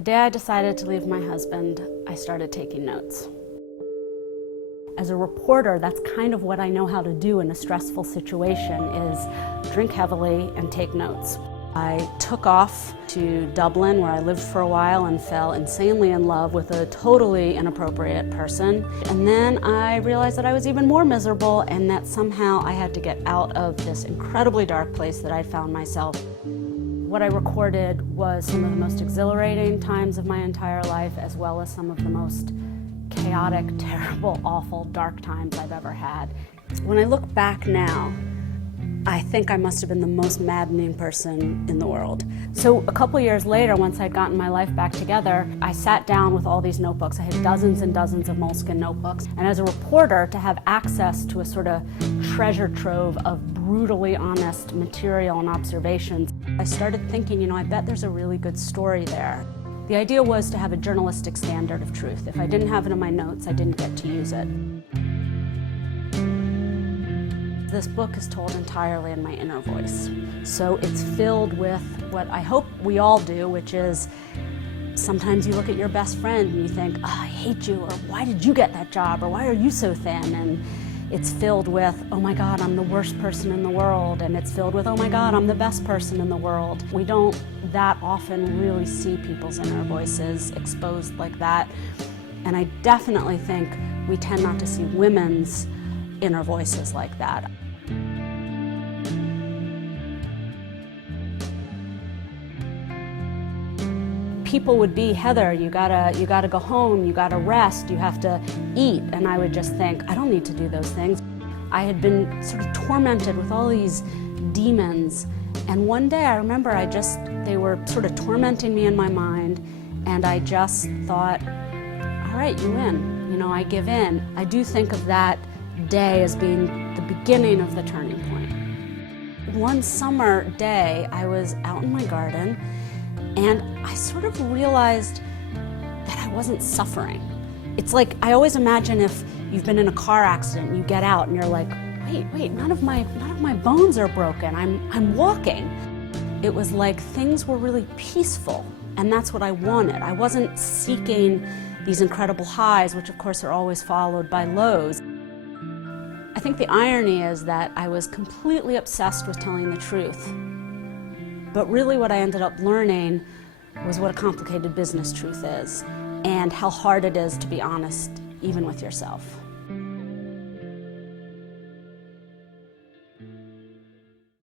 The day I decided to leave my husband, I started taking notes. As a reporter, that's kind of what I know how to do in a stressful situation, is drink heavily and take notes. I took off to Dublin, where I lived for a while, and fell insanely in love with a totally inappropriate person. And then I realized that I was even more miserable and that somehow I had to get out of this incredibly dark place that I'd found myself. What I recorded was some of the most exhilarating times of my entire life, as well as some of the most chaotic, terrible, awful, dark times I've ever had. When I look back now, I think I must have been the most maddening person in the world. So a couple years later, once I'd gotten my life back together, I sat down with all these notebooks. I had dozens and dozens of moleskin notebooks. And as a reporter, to have access to a sort of treasure trove of brutally honest material and observations, I started thinking, I bet there's a really good story there. The idea was to have a journalistic standard of truth. If I didn't have it in my notes, I didn't get to use it. This book is told entirely in my inner voice. So it's filled with what I hope we all do, which is sometimes you look at your best friend and you think, oh, I hate you, or why did you get that job, or why are you so thin? And it's filled with, oh my God, I'm the worst person in the world. And it's filled with, oh my God, I'm the best person in the world. We don't that often really see people's inner voices exposed like that. And I definitely think we tend not to see women's inner voices like that. People would be, Heather, you gotta go home, you gotta rest, you have to eat. And I would just think, I don't need to do those things. I had been sort of tormented with all these demons. And one day I remember they were sort of tormenting me in my mind. And I just thought, all right, you win. I give in. I do think of that day as being the beginning of the turning point. One summer day, I was out in my garden and I sort of realized that I wasn't suffering. It's like, I always imagine if you've been in a car accident, you get out and you're like, wait, none of my bones are broken, I'm walking. It was like things were really peaceful, and that's what I wanted. I wasn't seeking these incredible highs, which of course are always followed by lows. I think the irony is that I was completely obsessed with telling the truth. But really what I ended up learning was what a complicated business truth is, and how hard it is to be honest, even with yourself.